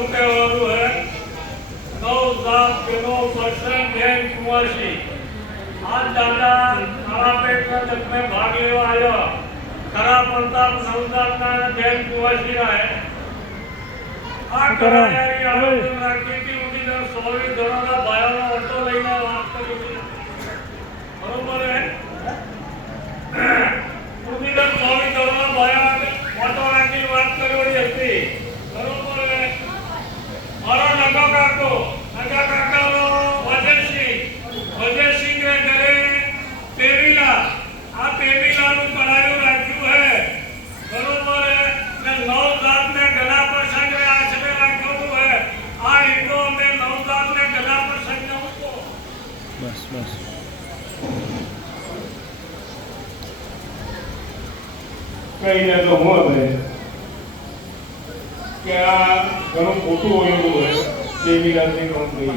શું કહેવાનું હે નવજાત પેલો પરસન બેન કુંવરસી आज दादा काला पेट का जब में भाग लेवा आया खरा प्रताप नवजात ना बेन कुंवरसी ना है आ करा यारी आलोचना राखी थी उठी जन 100 जणों का भाइयों नो ऑटो લઈને વાત કરી હતી બરોબર હે ઉઠી જન 100 જણોं का ભાइयों ऑटो રાખી વાત કરી હતી બરોબર હે મારો નગા કાકો નો વજયસિંહ ને ઘરે પેવીલા આ પેવીલાનું કરાયું રાખ્યું હે બરોબર હે ને નવજાત ને ગલા પર સંગે આશરે રાખ્યું હે આ હિન્દુ અમે નવજાત ને ગલા પર સંગે મૂકો બસ બસ કહીને તો મોત હે કે આ ઘણું ખોટું હોય પેવીલાથી કામ કહીએ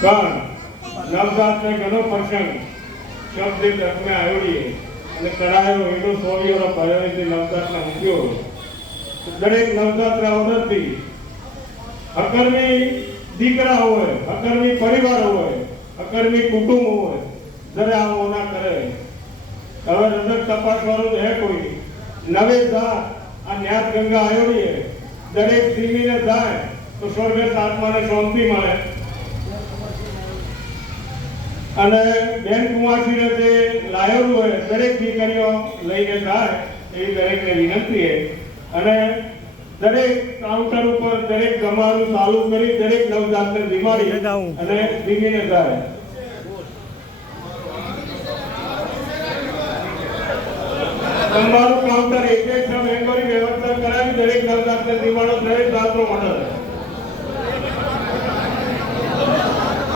કારણ નવજાત ને ઘણો પ્રસંગ શબ્દ તરફમાં આવ્યો અને કરાયો એનો સોવીઓનો ભરવાથી નવજાતને મૂક્યો દરેક નવજાતના ઓર્ડરથી અકર્મી દીકરા હોય અકર્મી પરિવાર હોય અકર્મી કુટુંબ હોય જરા આવો ના કરે હવે રજત તપાસવાનું હે કોઈ નવે જાત આ ન્યાત ગંગા આવ્યો દરેક જીવીને જાય તો સ્વર્ગસ્થ આત્માને શાંતિ મળે અને બેન કુંવરસીને જે લાયેલું હોય દરેક દીકરીઓ લઈને જાય એવી દરેકને વિનંતી છે અને દરેક કાઉન્ટર ઉપર દરેક જમાનું ચાલુ કરી દરેક નવજાતને બીમારી અને દીવીને જાય તમારું કાઉન્ટર એક એક વ્યવસ્થા કરાવી દરેક નવજાતને દીવાનો દરેક જાતનો ઓર્ડર